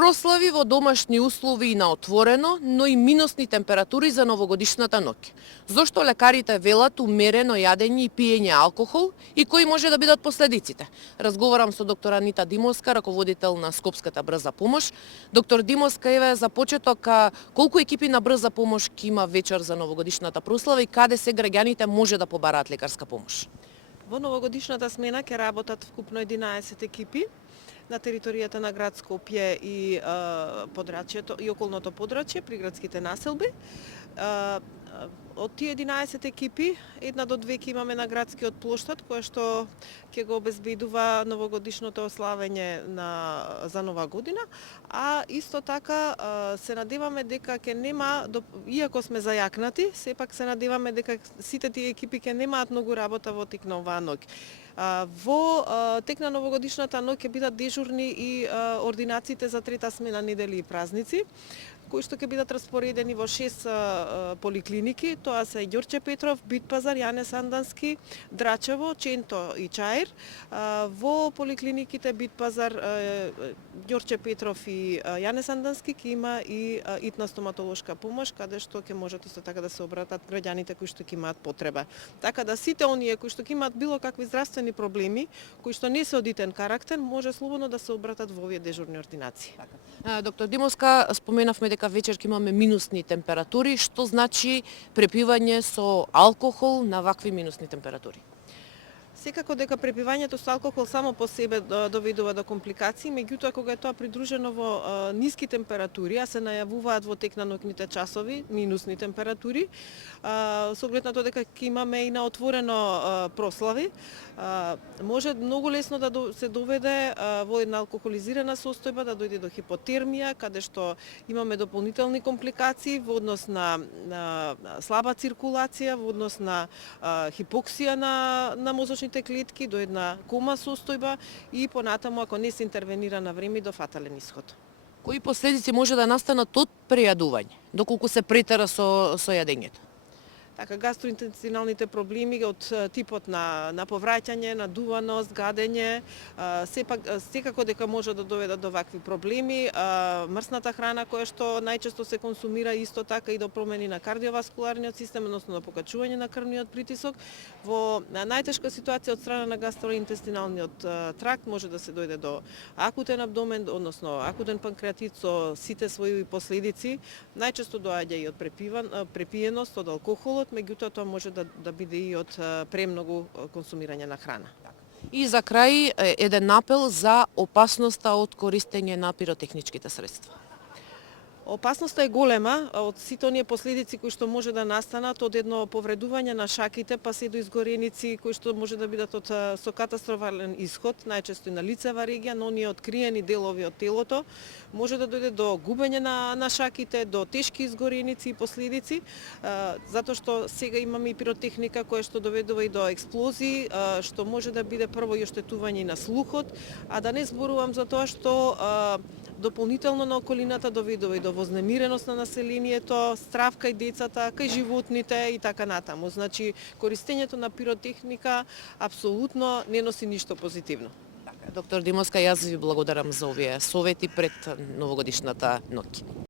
Прослави во домашни услови и на отворено, но и минусни температури за новогодишната ноќ. Зошто лекарите велат умерено јадење и пиење алкохол и кои може да бидат последиците? Разговарам со доктор Анита Димовска, раководител на Скопската брза помош. Доктор Димовска, еве за почеток, колку екипи на брза помош ќе има вечер за новогодишната прослава и каде се граѓаните може да побараат лекарска помош? Во новогодишната смена ќе работат вкупно 11 екипи на територијата на град Скопје и подрачјето и околното подрачје, приградските населби. Од тие 11 екипи, 1 до 2 ќе имаме на градскиот плоштад, која што ќе го обезбедува новогодишното ославење за Нова година, а исто така се надеваме дека ќе нема, иако сме зајакнати, сепак се надеваме дека сите тие екипи ќе немаат многу работа во тек на оваа ноќ. Во тек на новогодишната ноќ ќе бидат дежурни и ординациите за трета смена, недели и празници, кои што ќе бидат распоредени во 6 поликлиники. Тоа се Ѓорче Петров, Битпазар, Јане Сандански, Драчево, Ченто и Чаир. Во поликлиниките Битпазар, Ѓорче Петров и Јане Сандански ќе има и итна стоматолошка помош, каде што ќе можат исто така да се обратат граѓаните кои што ќе имаат потреба. Така да сите оние кои што ќе имаат било какви здравствени проблеми, кои што не се од итен карактер, може слободно да се обратат во овие дежурни ординации. Доктор Димовска, споменавме дека вечер ќе имаме минусни температури. Што значи препивање со алкохол на вакви минусни температури? Секако дека препивањето со алкохол само по себе доведува до компликации, меѓутоа кога е тоа придружено во ниски температури, а се најавуваат во тек на ноќните часови, минусни температури, со оглед на тоа дека ќе имаме и на отворено прослави, може многу лесно да се доведе во една алкохолизирана состојба, да дојде до хипотермија, каде што имаме дополнителни компликации во однос на слаба циркулација, во однос на хипоксија на мозочните клетки, до една кома состојба и понатаму, ако не се интервенира на време, до фатален исход. Кои последици може да настанат од прејадување, доколку се претера со јадењето? Така, гастроинтестиналните проблеми од типот на повраќање, надуваност, гадење, секако дека може да доведат до вакви проблеми. Мрсната храна која што најчесто се консумира исто така и до промени на кардиоваскуларниот систем, односно на покачување на крвниот притисок. Во најтешка ситуација од страна на гастроинтестиналниот тракт може да се дојде до акутен абдомен, односно акутен панкреатит со сите своји последици. Најчесто доаѓа и од препиеност, од алкохолот, меѓутоа тоа може да биде и од премногу консумирање на храна. И за крај еден апел за опасноста од користење на пиротехничките средства. Опасноста е голема од сите оние последици кои што може да настанат од едно повредување на шаките, па се до изгореници кои што може да бидат со катастрофален исход, најчесто и на лицева регија, но оние откриени делови од телото, може да дојде до губење на шаките, до тешки изгореници и последици, затоа што сега имаме и пиротехника која што доведува и до експлозии, што може да биде прво и оштетување на слухот, а да не зборувам за тоа што дополнително на околината доведува и до вознемиреност на населението, страв кај децата, кај животните и така натаму. Значи, користењето на пиротехника апсолутно не носи ништо позитивно. Доктор Димовска, јас ви благодарам за овие совети пред новогодишната ноќ.